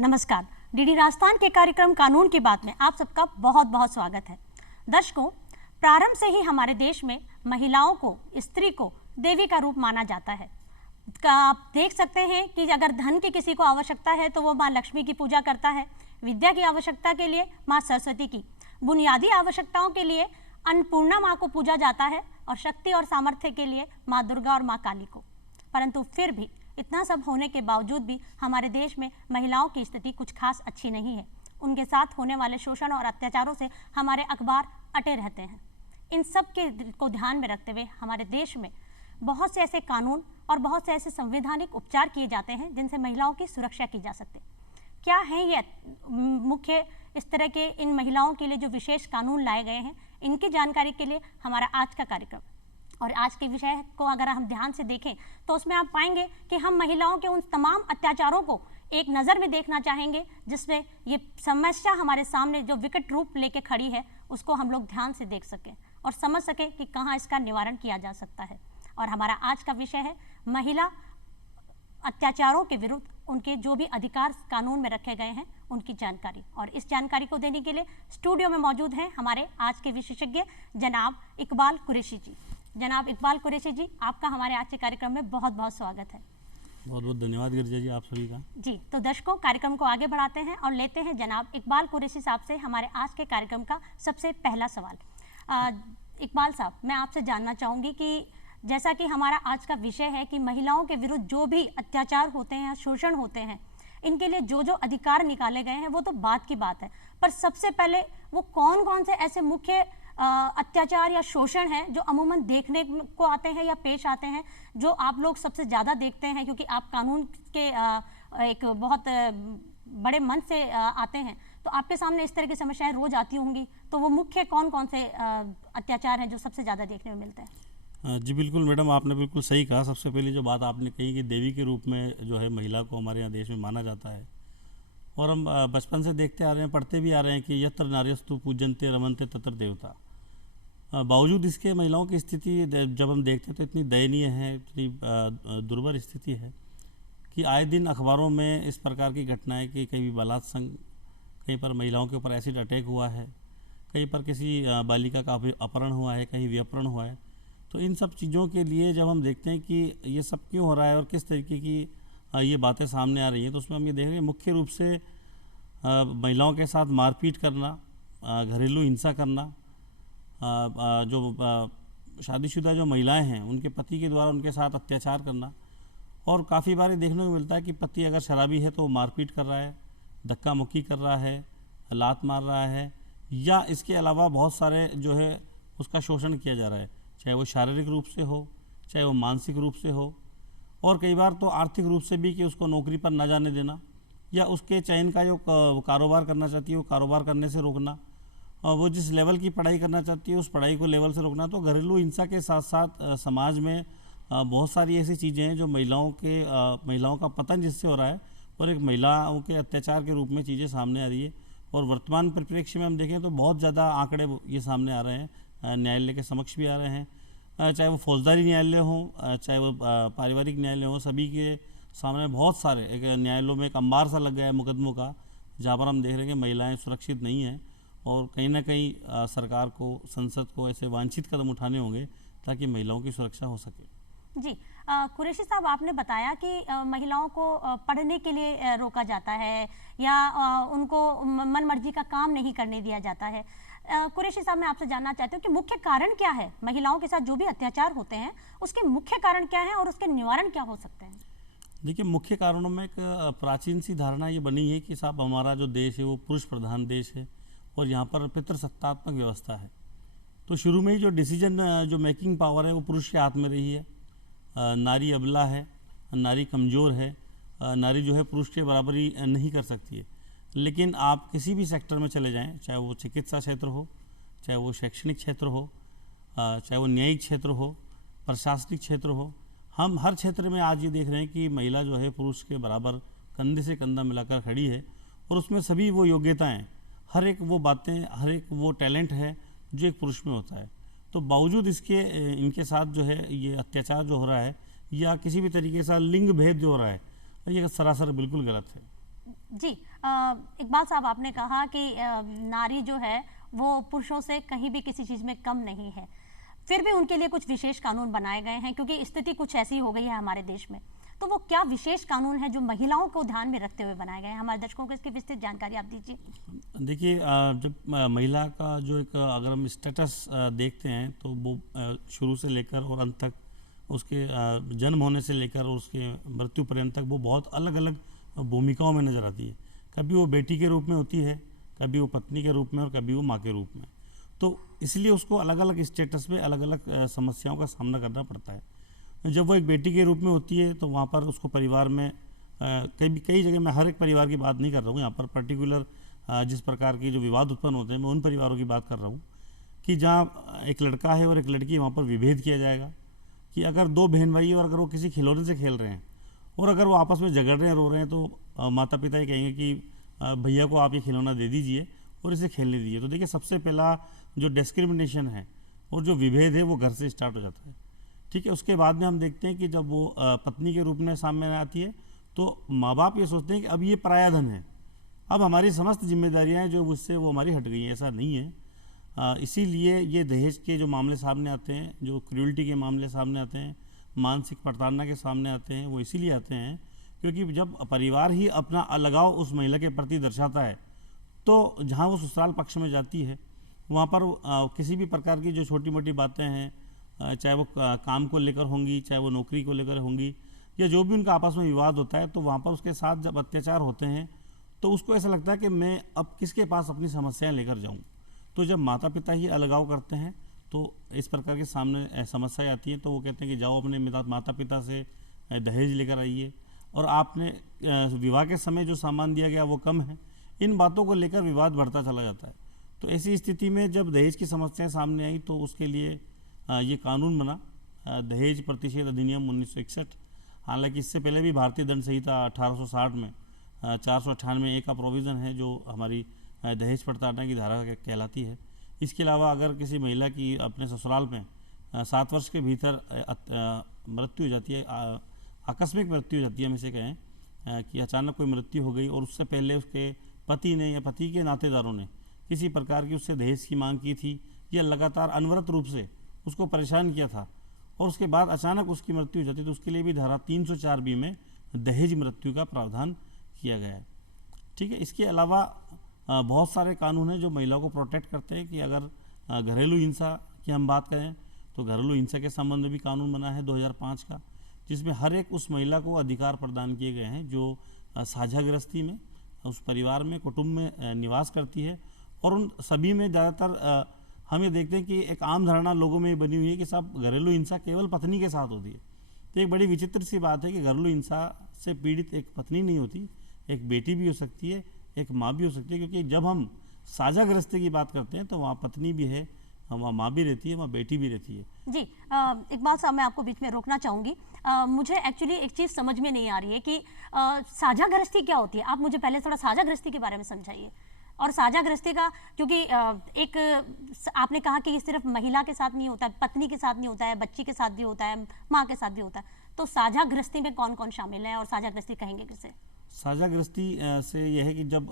नमस्कार। डीडी राजस्थान के कार्यक्रम कानून की बात में आप सबका बहुत बहुत स्वागत है। दर्शकों, प्रारंभ से ही हमारे देश में महिलाओं को, स्त्री को देवी का रूप माना जाता है। आप देख सकते हैं कि अगर धन की किसी को आवश्यकता है तो वो माँ लक्ष्मी की पूजा करता है, विद्या की आवश्यकता के लिए माँ सरस्वती की, बुनियादी आवश्यकताओं के लिए अन्नपूर्णा माँ को पूजा जाता है और शक्ति और सामर्थ्य के लिए माँ दुर्गा और माँ काली को। परंतु फिर भी इतना सब होने के बावजूद भी हमारे देश में महिलाओं की स्थिति कुछ खास अच्छी नहीं है। उनके साथ होने वाले शोषण और अत्याचारों से हमारे अखबार अटे रहते हैं। इन सब के को ध्यान में रखते हुए हमारे देश में बहुत से ऐसे कानून और बहुत से ऐसे संवैधानिक उपचार किए जाते हैं जिनसे महिलाओं की सुरक्षा की जा सकती है। क्या है ये मुख्य इस तरह के इन महिलाओं के लिए जो विशेष कानून लाए गए हैं, इनकी जानकारी के लिए हमारा आज का कार्यक्रम। और आज के विषय को अगर हम ध्यान से देखें तो उसमें आप पाएंगे कि हम महिलाओं के उन तमाम अत्याचारों को एक नज़र में देखना चाहेंगे जिसमें ये समस्या हमारे सामने जो विकट रूप लेके खड़ी है उसको हम लोग ध्यान से देख सकें और समझ सकें कि कहाँ इसका निवारण किया जा सकता है। और हमारा आज का विषय है महिला अत्याचारों के विरुद्ध उनके जो भी अधिकार कानून में रखे गए हैं उनकी जानकारी। और इस जानकारी को देने के लिए स्टूडियो में मौजूद हैं हमारे आज के विशेषज्ञ जनाब इकबाल कुरैशी जी। जनाब इकबाल कुरैशी जी, आपका हमारे आज के कार्यक्रम में बहुत बहुत स्वागत है। बहुत बहुत धन्यवाद गिरिजा जी, आप सभी का। जी, तो दर्शकों, कार्यक्रम को आगे बढ़ाते हैं और लेते हैं जनाब इकबाल कुरैशी साहब से हमारे आज के कार्यक्रम का सबसे पहला सवाल। इकबाल साहब, मैं आपसे जानना चाहूँगी कि जैसा कि हमारा आज का विषय है कि महिलाओं के विरुद्ध जो भी अत्याचार होते हैं, शोषण होते हैं, इनके लिए जो जो अधिकार निकाले गए हैं वो तो बात की बात है, पर सबसे पहले वो कौन कौन से ऐसे मुख्य अत्याचार या शोषण है जो अमूमन देखने को आते हैं या पेश आते हैं, जो आप लोग सबसे ज़्यादा देखते हैं, क्योंकि आप कानून के एक बहुत बड़े मन से आते हैं, तो आपके सामने इस तरह की समस्याएं रोज आती होंगी, तो वो मुख्य कौन कौन से अत्याचार हैं जो सबसे ज़्यादा देखने में मिलते हैं? जी बिल्कुल मैडम, आपने बिल्कुल सही कहा। सबसे पहले जो बात आपने कही कि देवी के रूप में जो है महिला को हमारे यहाँ देश में माना जाता है, और हम बचपन से देखते आ रहे हैं, पढ़ते भी आ रहे हैं कि यत्र नार्यस्तु पूजन्ते रमन्ते तत्र देवता। बावजूद इसके महिलाओं की स्थिति जब हम देखते हैं तो इतनी दयनीय है, इतनी दुर्भर स्थिति है कि आए दिन अखबारों में इस प्रकार की घटनाएं कि कहीं बलात्संग, कहीं पर महिलाओं के ऊपर एसिड अटैक हुआ है, कहीं पर किसी बालिका का अपहरण हुआ है, कहीं व्यपहरण हुआ है। तो इन सब चीज़ों के लिए जब हम देखते हैं कि ये सब क्यों हो रहा है और किस तरीके की ये बातें सामने आ रही हैं, तो उसमें हम ये देख रहे हैं मुख्य रूप से महिलाओं के साथ मारपीट करना, घरेलू हिंसा करना, जो शादीशुदा जो महिलाएं हैं उनके पति के द्वारा उनके साथ अत्याचार करना। और काफ़ी बार देखने को मिलता है कि पति अगर शराबी है तो मारपीट कर रहा है, धक्का मुक्की कर रहा है, लात मार रहा है, या इसके अलावा बहुत सारे जो है उसका शोषण किया जा रहा है, चाहे वो शारीरिक रूप से हो, चाहे वो मानसिक रूप से हो, और कई बार तो आर्थिक रूप से भी कि उसको नौकरी पर न जाने देना, या उसके चयन का जो कारोबार करना चाहती है वो कारोबार करने से रोकना, और वो जिस लेवल की पढ़ाई करना चाहती है उस पढ़ाई को लेवल से रोकना। तो घरेलू हिंसा के साथ साथ समाज में बहुत सारी ऐसी चीज़ें हैं जो महिलाओं का पतन जिससे हो रहा है, और एक महिलाओं के अत्याचार के रूप में चीज़ें सामने आ रही है। और वर्तमान परिप्रेक्ष्य में हम देखें तो बहुत ज़्यादा आंकड़े ये सामने आ रहे हैं, न्यायालय के समक्ष भी आ रहे हैं, चाहे वो फौजदारी न्यायालय हों, चाहे वो पारिवारिक न्यायालय हों, सभी के सामने बहुत सारे एक न्यायालयों में एक अंबार सा लग गया है मुकदमों का, जहाँ पर हम देख रहे हैं कि महिलाएं सुरक्षित नहीं हैं। और कहीं ना कहीं सरकार को, संसद को ऐसे वांछित कदम उठाने होंगे ताकि महिलाओं की सुरक्षा हो सके। जी, कुरैशी साहब, आपने बताया कि महिलाओं को पढ़ने के लिए रोका जाता है या उनको मन मर्जी का काम नहीं करने दिया जाता है। कुरैशी साहब, मैं आपसे जानना चाहती हूँ कि मुख्य कारण क्या है? महिलाओं के साथ जो भी अत्याचार होते हैं उसके मुख्य कारण क्या है और उसके निवारण क्या हो सकते हैं? देखिए, मुख्य कारणों में एक प्राचीन सी धारणा ये बनी है कि साहब हमारा जो देश है वो पुरुष प्रधान देश है और यहाँ पर पितृसत्तात्मक व्यवस्था है। तो शुरू में ही जो डिसीजन जो मेकिंग पावर है वो पुरुष के हाथ में रही है। नारी अबला है, नारी कमज़ोर है, नारी जो है पुरुष के बराबरी नहीं कर सकती है। लेकिन आप किसी भी सेक्टर में चले जाएं, चाहे वो चिकित्सा क्षेत्र हो, चाहे वो शैक्षणिक क्षेत्र हो, चाहे वो न्यायिक क्षेत्र हो, प्रशासनिक क्षेत्र हो, हम हर क्षेत्र में आज ये देख रहे हैं कि महिला जो है पुरुष के बराबर कंधे से कंधा मिलाकर खड़ी है, और उसमें सभी वो योग्यताएँ, हर एक वो बातें, हर एक वो टैलेंट है जो एक पुरुष में होता है। तो बावजूद इसके इनके साथ जो है ये अत्याचार जो हो रहा है या किसी भी तरीके से लिंग भेद जो हो रहा है, ये सरासर बिल्कुल गलत है। जी, इकबाल साहब, आपने कहा कि नारी जो है वो पुरुषों से कहीं भी किसी चीज़ में कम नहीं है, फिर भी उनके लिए कुछ विशेष कानून बनाए गए हैं क्योंकि स्थिति कुछ ऐसी हो गई है हमारे देश में। तो वो क्या विशेष कानून है जो महिलाओं को ध्यान में रखते हुए बनाए गए हैं? हमारे दर्शकों को इसकी विस्तृत जानकारी आप दीजिए। देखिए, जब महिला का जो एक अगर हम स्टेटस देखते हैं तो वो शुरू से लेकर और अंत तक, उसके जन्म होने से लेकर और उसके मृत्यु पर्यंत तक वो बहुत अलग अलग भूमिकाओं में नज़र आती है। कभी वो बेटी के रूप में होती है, कभी वो पत्नी के रूप में, और कभी वो माँ के रूप में। तो इसलिए उसको अलग अलग स्टेटस में अलग अलग समस्याओं का सामना करना पड़ता है। जब वो एक बेटी के रूप में होती है तो वहाँ पर उसको परिवार में कई जगह, मैं हर एक परिवार की बात नहीं कर रहा हूँ यहाँ पर, पर्टिकुलर जिस प्रकार की जो विवाद उत्पन्न होते हैं मैं उन परिवारों की बात कर रहा हूँ कि जहाँ एक लड़का है और एक लड़की है, वहाँ पर विभेद किया जाएगा कि अगर दो बहन भाई और अगर वो किसी खिलौने से खेल रहे हैं और अगर वो आपस में झगड़ रहे हैं, रो रहे हैं, तो माता पिता ये कहेंगे कि भैया को आप ये खिलौना दे दीजिए और इसे खेलने दीजिए। तो देखिए, सबसे पहला जो डिस्क्रिमिनेशन है और जो विभेद है वो घर से स्टार्ट हो जाता है। ठीक है, उसके बाद में हम देखते हैं कि जब वो पत्नी के रूप में सामने आती है तो माँ बाप ये सोचते हैं कि अब ये पराया धन है, अब हमारी समस्त जिम्मेदारियाँ हैं जो उससे वो हमारी हट गई हैं। ऐसा नहीं है। इसीलिए ये दहेज के जो मामले सामने आते हैं, जो क्रूअल्टी के मामले सामने आते हैं, मानसिक प्रताड़ना के सामने आते हैं, वो इसीलिए आते हैं क्योंकि जब परिवार ही अपना अलगाव उस महिला के प्रति दर्शाता है तो जहाँ वो ससुराल पक्ष में जाती है वहाँ पर किसी भी प्रकार की जो छोटी मोटी बातें हैं, चाहे वो काम को लेकर होंगी, चाहे वो नौकरी को लेकर होंगी, या जो भी उनका आपस में विवाद होता है, तो वहाँ पर उसके साथ जब अत्याचार होते हैं तो उसको ऐसा लगता है कि मैं अब किसके पास अपनी समस्याएं लेकर जाऊँ। तो जब माता पिता ही अलगाव करते हैं तो इस प्रकार के सामने समस्याएं आती हैं, तो वो कहते हैं कि जाओ अपने माता पिता से दहेज लेकर आइए, और आपने विवाह के समय जो सामान दिया गया वो कम है। इन बातों को लेकर विवाद बढ़ता चला जाता है। तो ऐसी स्थिति में जब दहेज की समस्याएं सामने आई तो उसके लिए ये कानून बना, दहेज प्रतिषेध अधिनियम 1961। हालांकि इससे पहले भी भारतीय दंड संहिता 1860 में 498A का प्रोविज़न है जो हमारी दहेज प्रताड़ना की धारा कहलाती है। इसके अलावा अगर किसी महिला की अपने ससुराल में 7 वर्ष के भीतर मृत्यु हो जाती है, आकस्मिक मृत्यु हो जाती है, हम इसे कहें कि अचानक कोई मृत्यु हो गई और उससे पहले उसके पति ने या पति के नातेदारों ने किसी प्रकार की उससे दहेज की मांग की थी या लगातार अनवरत रूप से उसको परेशान किया था और उसके बाद अचानक उसकी मृत्यु हो जाती, तो उसके लिए भी धारा 304B में दहेज मृत्यु का प्रावधान किया गया है। ठीक है, इसके अलावा बहुत सारे कानून हैं जो महिलाओं को प्रोटेक्ट करते हैं कि अगर घरेलू हिंसा की हम बात करें तो घरेलू हिंसा के संबंध में भी कानून बना है 2005 का, जिसमें हर एक उस महिला को अधिकार प्रदान किए गए हैं जो साझा गृहस्थी में, उस परिवार में, कुटुंब में निवास करती है। और उन सभी में ज़्यादातर हम ये देखते हैं कि एक आम धारणा लोगों में बनी हुई है कि सब घरेलू हिंसा केवल पत्नी के साथ होती है। तो एक बड़ी विचित्र सी बात है कि घरेलू हिंसा से पीड़ित एक पत्नी नहीं होती, एक बेटी भी हो सकती है, एक माँ भी हो सकती है, क्योंकि जब हम साझा गृहस्थी की बात करते हैं तो वहाँ पत्नी भी है, वहाँ माँ भी रहती है, वहाँ बेटी भी रहती है। जी, इकबाल साहब, मैं आपको बीच में रोकना चाहूँगी। मुझे एक्चुअली एक चीज़ समझ में नहीं आ रही है कि साझा गृहस्थी क्या होती है। आप मुझे पहले थोड़ा साझा गृहस्थी के बारे में समझाइए। और साझा गृहस्थी का, क्योंकि एक आपने कहा कि सिर्फ महिला के साथ नहीं होता, पत्नी के साथ नहीं होता है, बच्ची के साथ भी होता है, माँ के साथ भी होता है, तो साझा गृहस्थी में कौन कौन शामिल है और साझा गृहस्थी कहेंगे किसे? साझा गृहस्थी से यह है कि जब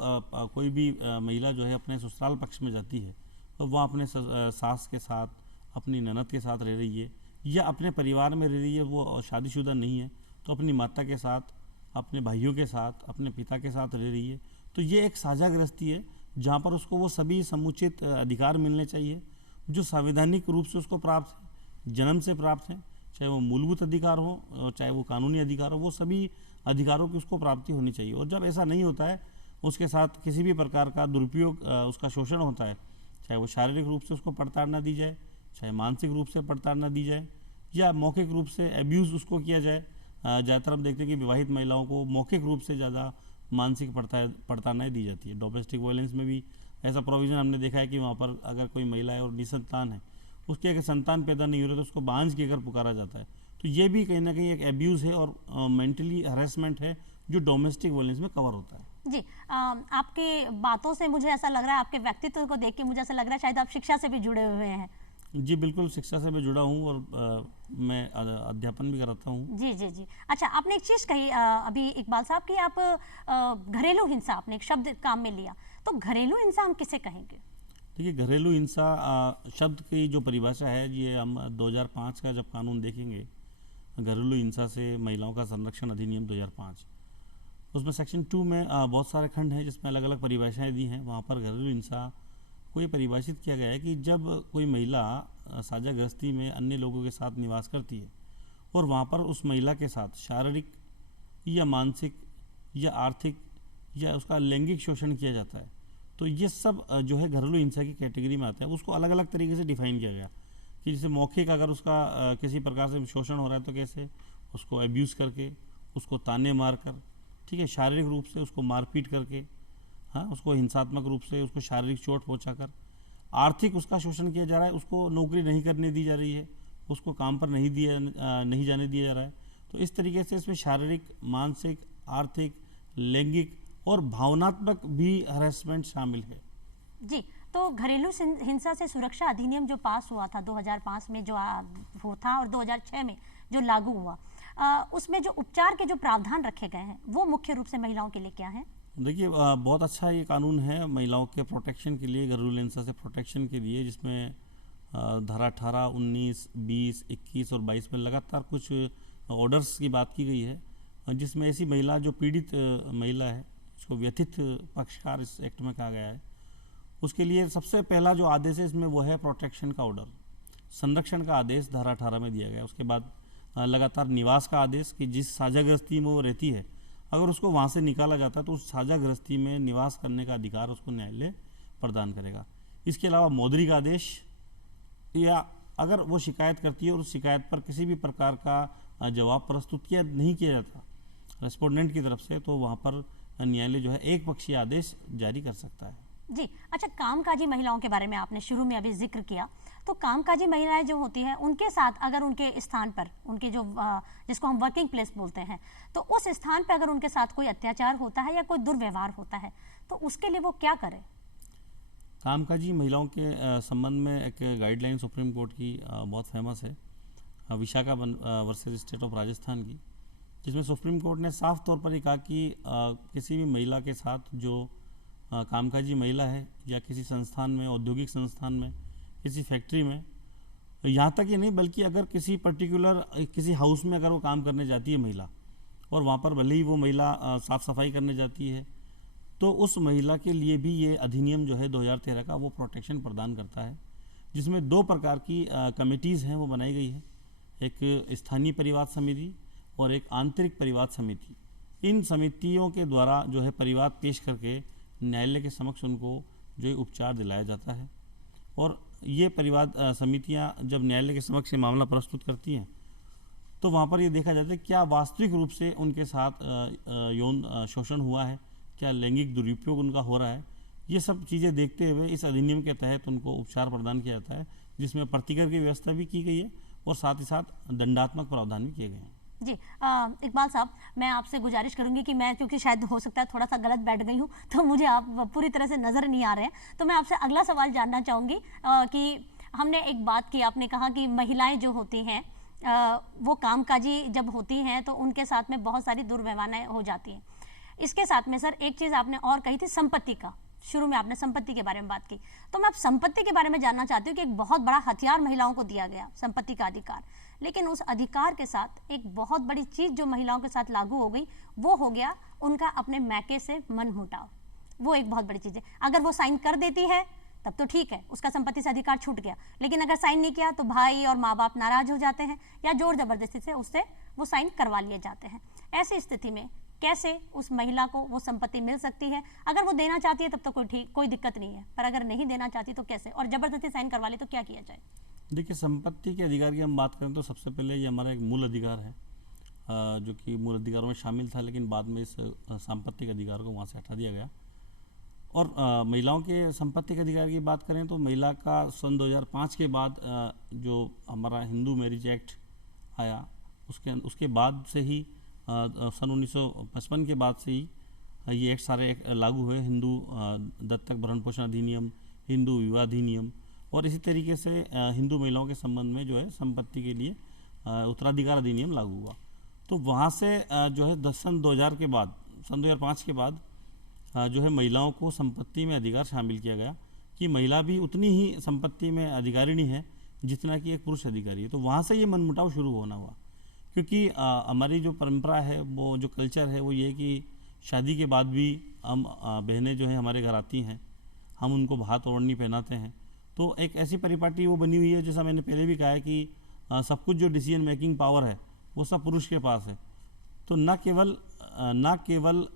कोई भी महिला जो है अपने ससुराल पक्ष में जाती है तो वह अपने सास के साथ, अपनी ननद के साथ रह रही है या अपने परिवार में रह रही है, वो शादीशुदा नहीं है, तो अपनी माता के साथ, अपने भाइयों के साथ, अपने पिता के साथ रह रही है। तो ये एक साझा गृहस्थी है जहाँ पर उसको वो सभी समुचित अधिकार मिलने चाहिए जो संवैधानिक रूप से उसको प्राप्त है, जन्म से प्राप्त हैं, चाहे वो मूलभूत अधिकार हो, चाहे वो कानूनी अधिकार हो, वो सभी अधिकारों की उसको प्राप्ति होनी चाहिए। और जब ऐसा नहीं होता है, उसके साथ किसी भी प्रकार का दुरुपयोग, उसका शोषण होता है, चाहे वो शारीरिक रूप से उसको प्रताड़ना दी जाए, चाहे मानसिक रूप से प्रताड़ना दी जाए, या मौखिक रूप से एब्यूज़ उसको किया जाए। ज़्यादातर हम देखते हैं कि विवाहित महिलाओं को मौखिक रूप से ज़्यादा मानसिक प्रताड़नाएँ दी जाती है। डोमेस्टिक वायलेंस में भी ऐसा प्रोविज़न हमने देखा है कि वहाँ पर अगर कोई महिला है और निसंतान है, उसके अगर संतान पैदा नहीं हो रहा तो उसको बांझ के अगर पुकारा जाता है। तो ये भी कहीं ना कहीं एक एब्यूज़ है और मेंटली हरेसमेंट है जो डोमेस्टिक वायलेंस में कवर होता है। जी, आपकी बातों से मुझे ऐसा लग रहा है, आपके व्यक्तित्व को देख के मुझे ऐसा लग रहा है शायद आप शिक्षा से भी जुड़े हुए हैं। जी बिल्कुल, शिक्षा से मैं जुड़ा हूँ और मैं अध्यापन भी कराता हूँ। जी जी जी। अच्छा, आपने एक चीज़ कही अभी इकबाल साहब कि आप घरेलू हिंसा, आपने एक शब्द काम में लिया, तो घरेलू हिंसा हम किसे कहेंगे? देखिए, घरेलू हिंसा शब्द की जो परिभाषा है, ये हम 2005 का जब कानून देखेंगे, घरेलू हिंसा से महिलाओं का संरक्षण अधिनियम 2005, उसमें सेक्शन 2 में बहुत सारे खंड हैं जिसमें अलग अलग परिभाषाएं दी हैं। वहाँ पर घरेलू हिंसा को ये परिभाषित किया गया है कि जब कोई महिला साझा गृहस्थी में अन्य लोगों के साथ निवास करती है और वहाँ पर उस महिला के साथ शारीरिक या मानसिक या आर्थिक या उसका लैंगिक शोषण किया जाता है, तो ये सब जो है घरेलू हिंसा की कैटेगरी में आते हैं। उसको अलग अलग तरीके से डिफाइन किया गया कि जैसे मौखिक अगर उसका किसी प्रकार से शोषण हो रहा है तो कैसे, उसको अब्यूज़ करके, उसको ताने मार कर, ठीक है, शारीरिक रूप से उसको मारपीट करके, हाँ, उसको हिंसात्मक रूप से उसको शारीरिक चोट पहुंचाकर, आर्थिक उसका शोषण किया जा रहा है, उसको नौकरी नहीं करने दी जा रही है, उसको काम पर नहीं जाने दिया जा रहा है। तो इस तरीके से इसमें शारीरिक, मानसिक, आर्थिक, लैंगिक और भावनात्मक भी हरासमेंट शामिल है। जी, तो घरेलू हिंसा से सुरक्षा अधिनियम जो पास हुआ था 2005 में, जो वो था, और 2006 में जो लागू हुआ, उसमें जो उपचार के जो प्रावधान रखे गए हैं वो मुख्य रूप से महिलाओं के लिए क्या हैं? देखिए, बहुत अच्छा ये कानून है महिलाओं के प्रोटेक्शन के लिए, घरेलू हिंसा से प्रोटेक्शन के लिए, जिसमें धारा 18, 19, 20, 21 और 22 में लगातार कुछ ऑर्डर्स की बात की गई है, जिसमें ऐसी महिला जो पीड़ित महिला है, इसको व्यथित पक्षकार इस एक्ट में कहा गया है, उसके लिए सबसे पहला जो आदेश है इसमें वो है प्रोटेक्शन का ऑर्डर, संरक्षण का आदेश धारा 18 में दिया गया। उसके बाद लगातार निवास का आदेश कि जिस साझा गृहस्थी में वो रहती है, अगर उसको वहाँ से निकाला जाता है तो उस साझा गृहस्थी में निवास करने का अधिकार उसको न्यायालय प्रदान करेगा। इसके अलावा मौद्रिक आदेश, या अगर वो शिकायत करती है और उस शिकायत पर किसी भी प्रकार का जवाब प्रस्तुत किया नहीं किया जाता रेस्पोंडेंट की तरफ से, तो वहाँ पर न्यायालय जो है एक पक्षीय आदेश जारी कर सकता है। जी, अच्छा, कामकाजी महिलाओं के बारे में आपने शुरू में अभी जिक्र किया, तो कामकाजी महिलाएं जो होती हैं उनके साथ अगर उनके स्थान पर, उनके जो जिसको हम वर्किंग प्लेस बोलते हैं, तो उस स्थान पर अगर उनके साथ कोई अत्याचार होता है या कोई दुर्व्यवहार होता है, तो उसके लिए वो क्या करें? कामकाजी महिलाओं के संबंध में एक गाइडलाइन सुप्रीम कोर्ट की बहुत फेमस है, Vishakha versus state of Rajasthan की, जिसमें सुप्रीम कोर्ट ने साफ तौर पर ये कहा कि किसी भी महिला के साथ जो कामकाजी महिला है या किसी संस्थान में, औद्योगिक संस्थान में, किसी फैक्ट्री में, यहाँ तक ही नहीं बल्कि अगर किसी पर्टिकुलर किसी हाउस में अगर वो काम करने जाती है महिला, और वहाँ पर भले ही वो महिला साफ़ सफाई करने जाती है, तो उस महिला के लिए भी ये अधिनियम जो है 2013 का वो प्रोटेक्शन प्रदान करता है, जिसमें 2 प्रकार की कमिटीज़ हैं वो बनाई गई है, एक स्थानीय परिवाद समिति और एक आंतरिक परिवाद समिति। इन समितियों के द्वारा जो है परिवाद पेश करके न्यायालय के समक्ष उनको जो है उपचार दिलाया जाता है, और ये परिवाद समितियां जब न्यायालय के समक्ष मामला प्रस्तुत करती हैं तो वहाँ पर ये देखा जाता है क्या वास्तविक रूप से उनके साथ यौन शोषण हुआ है, क्या लैंगिक दुरुपयोग उनका हो रहा है। ये सब चीज़ें देखते हुए इस अधिनियम के तहत उनको उपचार प्रदान किया जाता है, जिसमें प्रतिकर की व्यवस्था भी की गई है और साथ ही साथ दंडात्मक प्रावधान भी किए गए हैं। जी, इकबाल साहब, मैं आपसे गुजारिश करूंगी कि मैं, क्योंकि शायद हो सकता है थोड़ा सा गलत बैठ गई हूँ, तो मुझे आप पूरी तरह से नज़र नहीं आ रहे हैं, तो मैं आपसे अगला सवाल जानना चाहूँगी कि हमने एक बात की, आपने कहा कि महिलाएं जो होती हैं वो कामकाजी जब होती हैं तो उनके साथ में बहुत सारी दुर्व्यवहारें हो जाती हैं। इसके साथ में सर एक चीज़ आपने और कही थी, संपत्ति का, शुरू में आपने संपत्ति के बारे में बात की, तो मैं अब संपत्ति के बारे में जानना चाहती हूँ कि एक बहुत बड़ा हथियार महिलाओं को दिया गया, संपत्ति का अधिकार, लेकिन उस अधिकार के साथ एक बहुत बड़ी चीज़ जो महिलाओं के साथ लागू हो गई, वो हो गया उनका अपने मैके से मन मुटाव। वो एक बहुत बड़ी चीज़ है। अगर वो साइन कर देती है तब तो ठीक है, उसका संपत्ति से अधिकार छूट गया, लेकिन अगर साइन नहीं किया तो भाई और माँ बाप नाराज हो जाते हैं या जोर जबरदस्ती से उससे वो साइन करवा लिए जाते हैं। ऐसी स्थिति में कैसे उस महिला को वो संपत्ति मिल सकती है? अगर वो देना चाहती है तब तो कोई दिक्कत नहीं है, पर अगर नहीं देना चाहती तो कैसे, और जबरदस्ती साइन करवा ले तो क्या किया जाए? देखिए, संपत्ति के अधिकार की हम बात करें तो सबसे पहले ये हमारा एक मूल अधिकार है, जो कि मूल अधिकारों में शामिल था, लेकिन बाद में इस सांपत्तिक अधिकार को वहाँ से हटा दिया गया। और महिलाओं के संपत्ति के अधिकार की बात करें तो महिला का सन 2005 के बाद जो हमारा हिंदू मैरिज एक्ट आया, उसके बाद से ही सन 1955 के बाद से ही ये एक्ट सारे लागू हुए। हिंदू दत्तक भरण पोषण अधिनियम, हिंदू विवाह अधिनियम और इसी तरीके से हिंदू महिलाओं के संबंध में जो है संपत्ति के लिए उत्तराधिकार अधिनियम लागू हुआ। तो वहाँ से जो है सन 2000 के बाद, सन 2005 के बाद जो है महिलाओं को संपत्ति में अधिकार शामिल किया गया कि महिला भी उतनी ही संपत्ति में अधिकारिणी है जितना कि एक पुरुष अधिकारी है। तो वहाँ से ये मनमुटाव शुरू होना हुआ, क्योंकि हमारी जो परंपरा है, वो जो कल्चर है, वो ये है कि शादी के बाद भी हम बहनें जो हैं हमारे घर आती हैं, हम उनको भात ओढ़नी पहनाते हैं। तो एक ऐसी परिपाटी वो बनी हुई है, जैसा मैंने पहले भी कहा है कि सब कुछ जो डिसीजन मेकिंग पावर है वो सब पुरुष के पास है। तो न केवल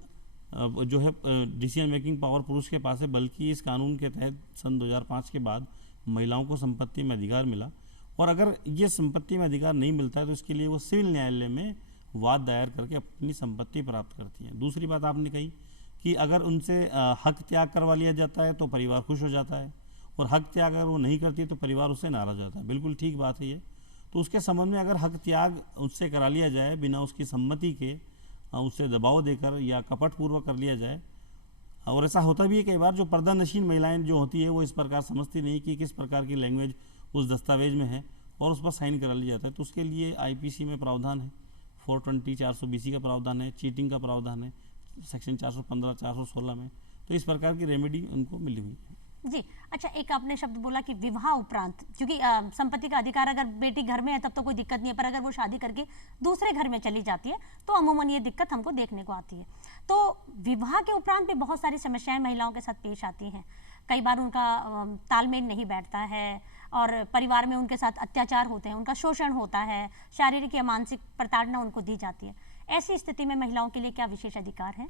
जो है डिसीजन मेकिंग पावर पुरुष के पास है, बल्कि इस कानून के तहत सन 2005 के बाद महिलाओं को संपत्ति में अधिकार मिला। और अगर ये संपत्ति में अधिकार नहीं मिलता है तो इसके लिए वो सिविल न्यायालय में वाद दायर करके अपनी संपत्ति प्राप्त करती हैं। दूसरी बात आपने कही कि अगर उनसे हक त्याग करवा लिया जाता है तो परिवार खुश हो जाता है, और हक त्याग अगर वो नहीं करती तो परिवार उससे नाराज हो जाता है। बिल्कुल ठीक बात है ये। तो उसके संबंध में अगर हक त्याग उससे करा लिया जाए बिना उसकी सम्मति के, उससे दबाव देकर या कपटपूर्वक कर लिया जाए, और ऐसा होता भी है कई बार, जो पर्दानशीन महिलाएं जो होती है वो इस प्रकार समझती नहीं कि किस प्रकार की लैंग्वेज उस दस्तावेज में है, और उस पर साइन करा लिया जाता है। तो उसके लिए आईपीसी में प्रावधान है, 420 420 का प्रावधान है, चीटिंग का प्रावधान है सेक्शन 415 416 में। तो इस प्रकार की रेमेडी उनको मिली हुई है। जी, अच्छा, एक आपने शब्द बोला कि विवाह उपरांत, क्योंकि संपत्ति का अधिकार अगर बेटी घर में है तब तो कोई दिक्कत नहीं है, पर अगर वो शादी करके दूसरे घर में चली जाती है तो अमूमन ये दिक्कत हमको देखने को आती है। तो विवाह के उपरांत भी बहुत सारी समस्याएं महिलाओं के साथ पेश आती हैं। कई बार उनका तालमेल नहीं बैठता है और परिवार में उनके साथ अत्याचार होते हैं, उनका शोषण होता है, शारीरिक या मानसिक प्रताड़ना उनको दी जाती है। ऐसी स्थिति में महिलाओं के लिए क्या विशेष अधिकार है?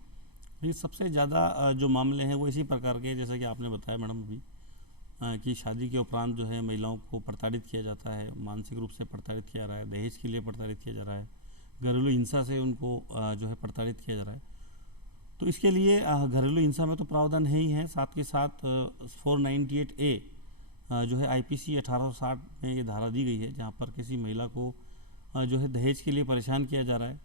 ये सबसे ज़्यादा जो मामले हैं वो इसी प्रकार के, जैसा कि आपने बताया मैडम अभी, कि शादी के उपरांत जो है महिलाओं को प्रताड़ित किया जाता है, मानसिक रूप से प्रताड़ित किया जा रहा है, दहेज के लिए प्रताड़ित किया जा रहा है, घरेलू हिंसा से उनको जो है प्रताड़ित किया जा रहा है। तो इसके लिए घरेलू हिंसा में तो प्रावधान है ही है, साथ के साथ 498A जो है आईपीसी 1860 में ये धारा दी गई है, जहाँ पर किसी महिला को जो है दहेज के लिए परेशान किया जा रहा है,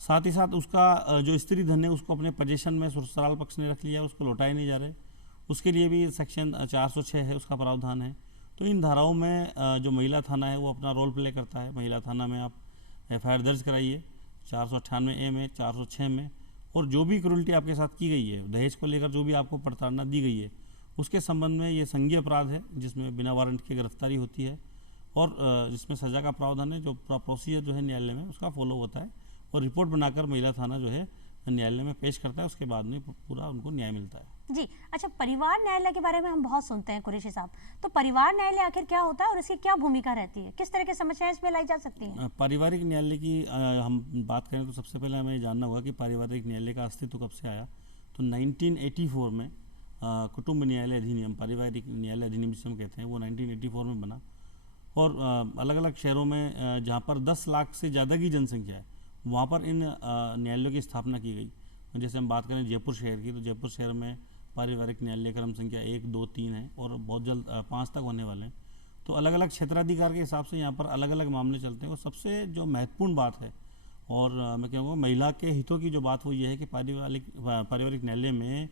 साथ ही साथ उसका जो स्त्री धन है उसको अपने पोजीशन में ससुराल पक्ष ने रख लिया, उसको लौटाए नहीं जा रहे, उसके लिए भी सेक्शन 406 है, उसका प्रावधान है। तो इन धाराओं में जो महिला थाना है वो अपना रोल प्ले करता है। महिला थाना में आप FIR दर्ज कराइए 498A में, 406 में, और जो भी क्रूरल्टी आपके साथ की गई है, दहेज को लेकर जो भी आपको प्रताड़ना दी गई है, उसके संबंध में ये संज्ञेय अपराध है, जिसमें बिना वारंट के गिरफ्तारी होती है, और जिसमें सज़ा का प्रावधान है। जो प्रोसीजर जो है न्यायालय में उसका फॉलो होता है, और रिपोर्ट बनाकर महिला थाना जो है न्यायालय में पेश करता है, उसके बाद में पूरा उनको न्याय मिलता है। जी, अच्छा, परिवार न्यायालय के बारे में हम बहुत सुनते हैं कुरैशी साहब, तो परिवार न्यायालय आखिर क्या होता है और इसकी क्या भूमिका रहती है? किस तरह की समस्याएं इसमें लाई जा सकती हैं? पारिवारिक न्यायालय की हम बात करें तो सबसे पहले हमें जानना होगा कि पारिवारिक न्यायालय का अस्तित्व कब से आया। तो 1984 में कुटुंब न्यायालय अधिनियम, पारिवारिक न्यायालय अधिनियम जिसे हम कहते हैं, वो 1984 में बना, और अलग अलग शहरों में जहाँ पर 10 लाख से ज़्यादा की जनसंख्या है वहाँ पर इन न्यायालयों की स्थापना की गई। जैसे हम बात करें जयपुर शहर की, तो जयपुर शहर में पारिवारिक न्यायालय क्रम संख्या 1, 2, 3 है, और बहुत जल्द 5 तक होने वाले हैं। तो अलग अलग क्षेत्राधिकार के हिसाब से यहाँ पर अलग अलग मामले चलते हैं। और सबसे जो महत्वपूर्ण बात है, और मैं कहूँगा महिला के हितों की जो बात, वो ये है कि पारिवारिक न्यायालय में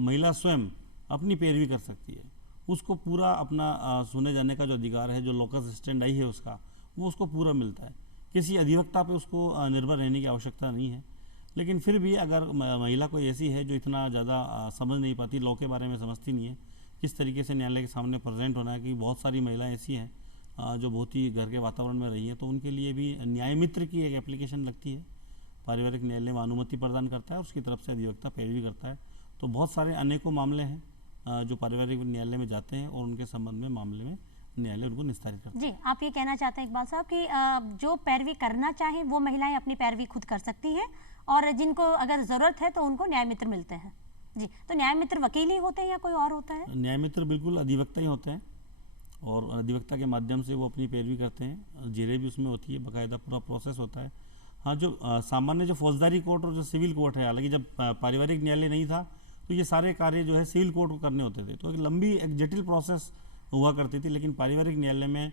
महिला स्वयं अपनी पैरवी कर सकती है। उसको पूरा अपना सुने जाने का जो अधिकार है, जो लोकस स्टैंडाई है उसका, वो उसको पूरा मिलता है। किसी अधिवक्ता पे उसको निर्भर रहने की आवश्यकता नहीं है। लेकिन फिर भी अगर महिला कोई ऐसी है जो इतना ज़्यादा समझ नहीं पाती, लॉ के बारे में समझती नहीं है, किस तरीके से न्यायालय के सामने प्रेजेंट होना है, कि बहुत सारी महिलाएं ऐसी हैं जो बहुत ही घर के वातावरण में रही हैं, तो उनके लिए भी न्याय मित्र की एक एप्लीकेशन लगती है। पारिवारिक न्यायालय में अनुमति प्रदान करता है, उसकी तरफ से अधिवक्ता पैरवी करता है। तो बहुत सारे अनेकों मामले हैं जो पारिवारिक न्यायालय में जाते हैं, और उनके संबंध में मामले में न्यायालय उनको निस्तारित करता है। जी, आप ये कहना चाहते हैं इकबाल साहब कि जो पैरवी करना चाहे वो महिलाएं अपनी पैरवी खुद कर सकती हैं, और जिनको अगर ज़रूरत है तो उनको न्याय मित्र मिलते हैं। जी, तो न्याय मित्र वकील ही होते हैं या कोई और होता है? न्याय मित्र बिल्कुल अधिवक्ता ही होते हैं, और अधिवक्ता के माध्यम से वो अपनी पैरवी करते हैं। जेरें भी उसमें होती है, बाकायदा पूरा प्रोसेस होता है। हाँ, जो सामान्य जो फौजदारी कोर्ट और जो सिविल कोर्ट है, हालांकि जब पारिवारिक न्यायालय नहीं था तो ये सारे कार्य जो है सिविल कोर्ट को करने होते थे, तो एक लंबी एक जटिल प्रोसेस हुआ करती थी। लेकिन पारिवारिक न्यायालय में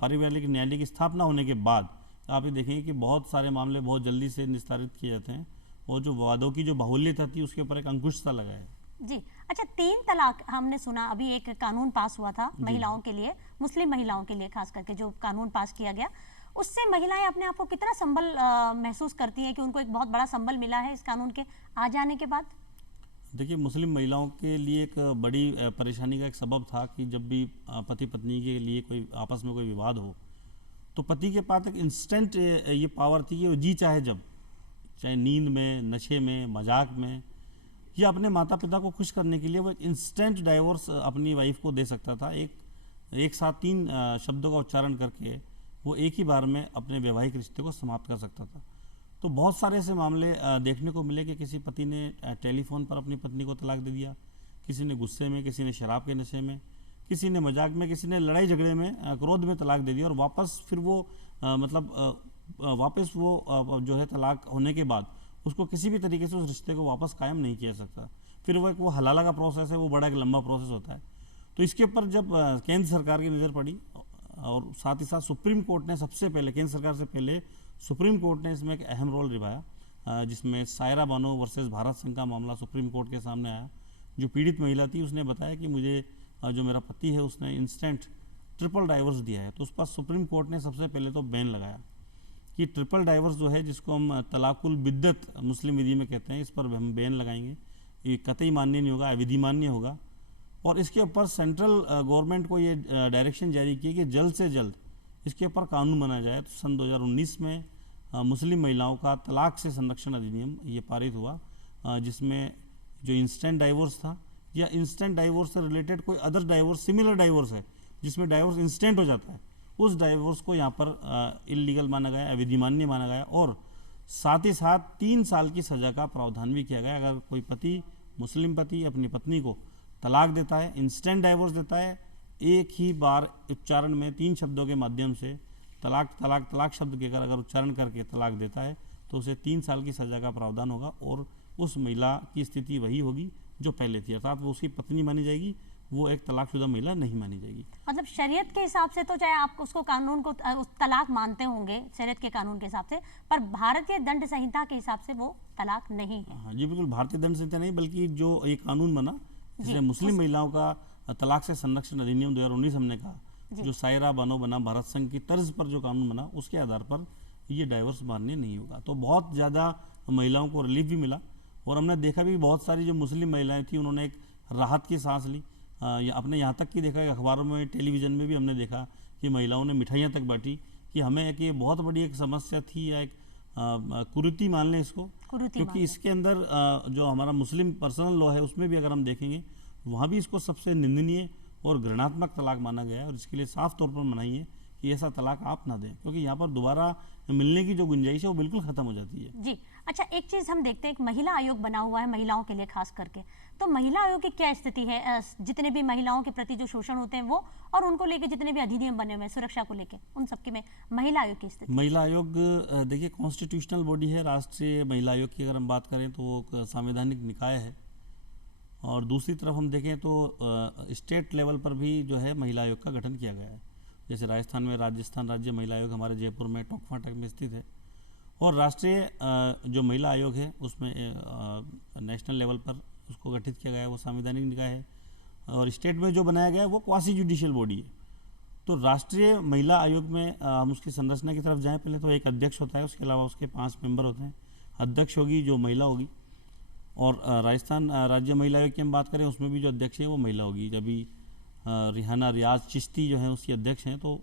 पारिवारिक न्यायालय की स्थापना होने के बाद आप ये देखेंगे कि बहुत सारे मामले बहुत जल्दी से निस्तारित किए जाते हैं, और जो वादों की जो बाहुल्यता थी उसके ऊपर एक अंकुश सा लगा है। जी। अच्छा, 3 तलाक हमने सुना, अभी एक कानून पास हुआ था महिलाओं के लिए, मुस्लिम महिलाओं के लिए खास करके जो कानून पास किया गया, उससे महिलाएं अपने आप को कितना संबल महसूस करती हैं कि उनको एक बहुत बड़ा संबल मिला है इस कानून के आ जाने के बाद? देखिए, मुस्लिम महिलाओं के लिए एक बड़ी परेशानी का एक सबब था कि जब भी पति पत्नी के लिए कोई आपस में कोई विवाद हो, तो पति के पास एक इंस्टेंट ये पावर थी कि वो जी चाहे जब, चाहे नींद में, नशे में, मजाक में, या अपने माता पिता को खुश करने के लिए वो एक इंस्टेंट डाइवोर्स अपनी वाइफ को दे सकता था। एक साथ 3 शब्दों का उच्चारण करके वो एक ही बार में अपने वैवाहिक रिश्ते को समाप्त कर सकता था। तो बहुत सारे ऐसे मामले देखने को मिले कि किसी पति ने टेलीफोन पर अपनी पत्नी को तलाक दे दिया, किसी ने गुस्से में, किसी ने शराब के नशे में, किसी ने मजाक में, किसी ने लड़ाई झगड़े में, क्रोध में तलाक दे दिया, और वापस फिर वो वापस वो जो है तलाक होने के बाद उसको किसी भी तरीके से उस रिश्ते को वापस कायम नहीं किया सकता। फिर वो हलाला का प्रोसेस है, वो बड़ा एक लंबा प्रोसेस होता है। तो इसके ऊपर जब केंद्र सरकार की नज़र पड़ी, और साथ ही साथ सुप्रीम कोर्ट ने सबसे पहले, केंद्र सरकार से पहले सुप्रीम कोर्ट ने इसमें एक अहम रोल निभाया, जिसमें सायरा बानो वर्सेस भारत संघ का मामला सुप्रीम कोर्ट के सामने आया। जो पीड़ित महिला थी उसने बताया कि मुझे जो मेरा पति है उसने इंस्टेंट ट्रिपल डाइवोर्स दिया है। तो उस पर सुप्रीम कोर्ट ने सबसे पहले तो बैन लगाया कि ट्रिपल डाइवोर्स जो है, जिसको हम तलाकुल बिद्दत मुस्लिम विधि में कहते हैं, इस पर हम बैन लगाएंगे। ये कतई मान्य नहीं होगा, अविधि मान्य होगा। और इसके ऊपर सेंट्रल गवर्नमेंट को ये डायरेक्शन जारी की कि जल्द से जल्द इसके ऊपर कानून बना जाए। तो सन 2019 में मुस्लिम महिलाओं का तलाक से संरक्षण अधिनियम ये पारित हुआ, जिसमें जो इंस्टेंट डाइवोर्स था या इंस्टेंट डाइवोर्स से रिलेटेड कोई अदर डाइवोर्स, सिमिलर डाइवोर्स है जिसमें डाइवोर्स इंस्टेंट हो जाता है, उस डाइवोर्स को यहाँ पर इल्लीगल माना गया, अविधिमान्य माना गया। और साथ ही साथ 3 साल की सज़ा का प्रावधान भी किया गया। अगर कोई पति, मुस्लिम पति, अपनी पत्नी को तलाक देता है, इंस्टेंट डाइवोर्स देता है, एक ही बार उच्चारण में 3 शब्दों के माध्यम से तलाक तलाक तलाक शब्द के अगर उच्चारण करके तलाक देता है, तो उसे 3 साल की सज़ा का प्रावधान होगा। और उस महिला की स्थिति वही होगी जो पहले थी, अर्थात वो उसकी पत्नी मानी जाएगी, वो एक तलाकशुदा महिला नहीं मानी जाएगी। मतलब शरीयत के हिसाब से तो चाहे आप उसको कानून को उस तलाक मानते होंगे शरीयत के कानून के हिसाब से, पर भारतीय दंड संहिता के हिसाब से वो तलाक नहीं है। हाँ जी, बिल्कुल भारतीय दंड संहिता नहीं, बल्कि जो एक कानून बना जिसे मुस्लिम महिलाओं का तलाक से संरक्षण अधिनियम 2019 हमने कहा, जो सायरा बानो बना भारत संघ की तर्ज पर जो कानून बना, उसके आधार पर ये डाइवोर्स मान्य नहीं होगा। तो बहुत ज़्यादा महिलाओं को रिलीफ भी मिला। और हमने देखा भी बहुत सारी जो मुस्लिम महिलाएं थी उन्होंने एक राहत की सांस ली। अपने यहाँ तक कि देखा कि अखबारों में, टेलीविज़न में भी हमने देखा कि महिलाओं ने मिठाइयाँ तक बांटी, कि हमें एक ये बहुत बड़ी एक समस्या थी या एक कुरीति मान लें इसको, क्योंकि इसके अंदर जो हमारा मुस्लिम पर्सनल लॉ है उसमें भी अगर हम देखेंगे, वहाँ भी इसको सबसे निंदनीय और घृणात्मक तलाक माना गया है। और इसके लिए साफ तौर पर मनाही है कि ऐसा तलाक आप ना दें, क्योंकि यहाँ पर दोबारा मिलने की जो गुंजाइश है वो बिल्कुल ख़त्म हो जाती है। जी। अच्छा, एक चीज़ हम देखते हैं, एक महिला आयोग बना हुआ है महिलाओं के लिए खास करके, तो महिला आयोग की क्या स्थिति है? जितने भी महिलाओं के प्रति जो शोषण होते हैं वो, और उनको लेके जितने भी अधिनियम बने हुए हैं सुरक्षा को लेके, उन सबके में महिला आयोग की स्थिति? महिला आयोग देखिए कॉन्स्टिट्यूशनल बॉडी है। राष्ट्रीय महिला आयोग की अगर हम बात करें तो वो संवैधानिक निकाय है। और दूसरी तरफ हम देखें तो स्टेट लेवल पर भी जो है महिला आयोग का गठन किया गया है। जैसे राजस्थान में राजस्थान राज्य महिला आयोग हमारे जयपुर में टोंक फाटक में स्थित है। और राष्ट्रीय जो महिला आयोग है उसमें नेशनल लेवल पर उसको गठित किया गया है, वो संवैधानिक निकाय है। और स्टेट में जो बनाया गया है वो क्वासी जुडिशियल बॉडी है। तो राष्ट्रीय महिला आयोग में हम उसकी संरचना की तरफ जाएँ, पहले तो एक अध्यक्ष होता है, उसके अलावा उसके 5 मेंबर होते हैं। अध्यक्ष होगी जो महिला होगी। और राजस्थान राज्य महिला आयोग की हम बात करें, उसमें भी जो अध्यक्ष है वो महिला होगी। जब भी रिहाना रियाज चिश्ती जो है उसकी अध्यक्ष हैं। तो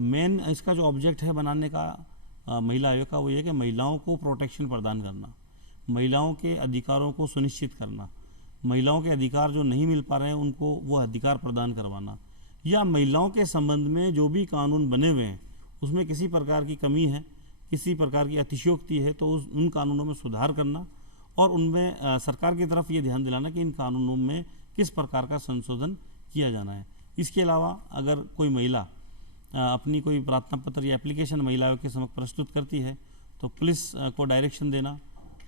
मेन इसका जो ऑब्जेक्ट है बनाने का महिला आयोग का, वो ये कि महिलाओं को प्रोटेक्शन प्रदान करना, महिलाओं के अधिकारों को सुनिश्चित करना, महिलाओं के अधिकार जो नहीं मिल पा रहे हैं उनको वो अधिकार प्रदान करवाना, या महिलाओं के संबंध में जो भी कानून बने हुए हैं उसमें किसी प्रकार की कमी है, किसी प्रकार की अतिशयोक्ति है, तो उन कानूनों में सुधार करना और उनमें सरकार की तरफ ये ध्यान दिलाना कि इन कानूनों में किस प्रकार का संशोधन किया जाना है। इसके अलावा अगर कोई महिला अपनी कोई प्रार्थना पत्र या एप्लीकेशन महिला आयोग के समक्ष प्रस्तुत करती है तो पुलिस को डायरेक्शन देना,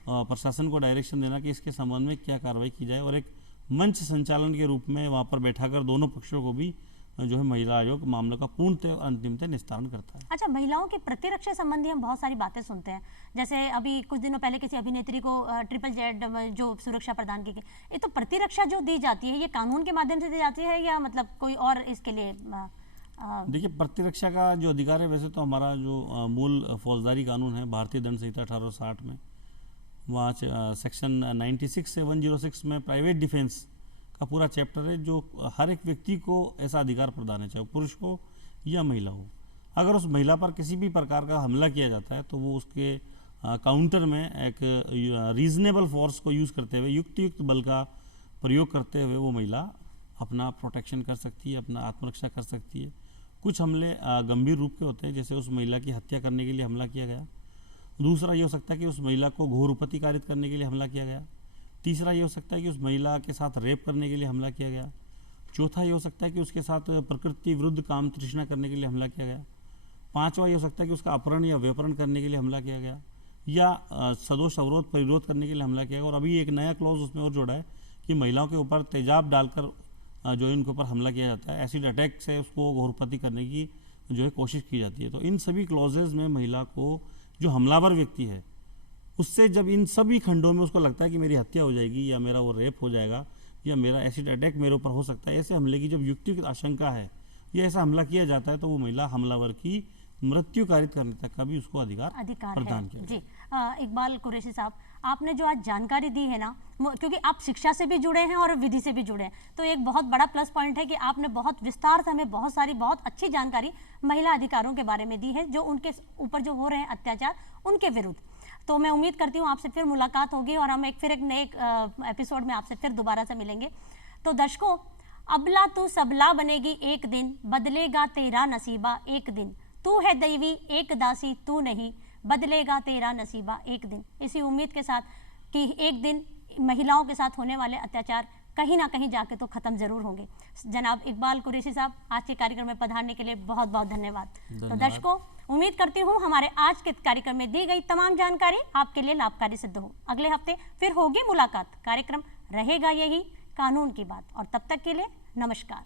प्रशासन को डायरेक्शन देना कि इसके संबंध में क्या कार्रवाई की जाए, और एक मंच संचालन के रूप में वहाँ पर बैठाकर दोनों पक्षों को भी जो है महिला आयोग मामलों का पूर्णतः और अंतिमतः निस्तारण करता है। अच्छा, महिलाओं की प्रतिरक्षा संबंधी हम बहुत सारी बातें सुनते हैं, जैसे अभी कुछ दिनों पहले किसी अभिनेत्री को ZZZ जो सुरक्षा प्रदान की गई, ये तो प्रतिरक्षा जो दी जाती है ये कानून के माध्यम से दी जाती है या मतलब कोई और इसके लिए देखिए, प्रतिरक्षा का जो अधिकार है वैसे तो हमारा जो मूल फौजदारी कानून है भारतीय दंड संहिता 1860 में, वहाँ सेक्शन 96 से 106 में प्राइवेट डिफेंस का पूरा चैप्टर है, जो हर एक व्यक्ति को ऐसा अधिकार प्रदान है, चाहे पुरुष हो या महिला हो। अगर उस महिला पर किसी भी प्रकार का हमला किया जाता है तो वो उसके काउंटर में एक रीजनेबल फोर्स को यूज़ करते हुए, युक्त बल का प्रयोग करते हुए वो महिला अपना प्रोटेक्शन कर सकती है, अपना आत्मरक्षा कर सकती है। कुछ हमले गंभीर रूप के होते हैं, जैसे उस महिला की हत्या करने के लिए हमला किया गया। दूसरा ये हो सकता है कि उस महिला को घोर उपति कारित करने के लिए हमला किया गया। तीसरा ये हो सकता है कि उस महिला के साथ रेप करने के लिए हमला किया गया। चौथा ये हो सकता है कि उसके साथ प्रकृति विरुद्ध काम तृष्णा करने के लिए हमला किया गया। पांचवा ये हो सकता है कि उसका अपहरण या व्यपहरण करने के लिए हमला किया गया, या सदोष अवरोध परिरोध करने के लिए हमला किया गया। और अभी एक नया क्लॉज उसमें और जोड़ा है कि महिलाओं के ऊपर तेजाब डालकर जो है इनके ऊपर हमला किया जाता है, एसिड अटैक से उसको घोरपति करने की जो है कोशिश की जाती है। तो इन सभी क्लॉजेज में महिला को, जो हमलावर व्यक्ति है, उससे जब इन सभी खंडों में उसको लगता है कि मेरी हत्या हो जाएगी या मेरा वो रेप हो जाएगा या मेरा एसिड अटैक मेरे ऊपर हो सकता है, ऐसे हमले की जब युक्तियुक्त आशंका है या ऐसा हमला किया जाता है, तो वो महिला हमलावर की मृत्यु कारित करने तक का भी उसको अधिकार प्रदान किया जी। इकबाल कुरैशी साहब, आपने जो आज जानकारी दी है ना, क्योंकि आप शिक्षा से भी जुड़े हैं और विधि से भी जुड़े हैं, तो एक बहुत बड़ा प्लस पॉइंट है कि आपने बहुत विस्तार से हमें बहुत सारी बहुत अच्छी जानकारी महिला अधिकारों के बारे में दी है, जो उनके ऊपर जो हो रहे हैं अत्याचार उनके विरुद्ध। तो मैं उम्मीद करती हूँ आपसे फिर मुलाकात होगी और हम फिर एक नए एपिसोड में आपसे फिर दोबारा से मिलेंगे। तो दर्शकों, अबला तू सबला बनेगी एक दिन, बदलेगा तेरा नसीबा एक दिन, तू है दैवी एक दासी तू नहीं, बदलेगा तेरा नसीबा एक दिन। इसी उम्मीद के साथ कि एक दिन महिलाओं के साथ होने वाले अत्याचार कहीं ना कहीं जाके तो खत्म जरूर होंगे। जनाब इकबाल कुरैशी साहब, आज के कार्यक्रम में पधारने के लिए बहुत बहुत धन्यवाद। तो दर्शकों, उम्मीद करती हूँ हमारे आज के कार्यक्रम में दी गई तमाम जानकारी आपके लिए लाभकारी सिद्ध हो। अगले हफ्ते फिर होगी मुलाकात। कार्यक्रम रहेगा यही, कानून की बात। और तब तक के लिए नमस्कार।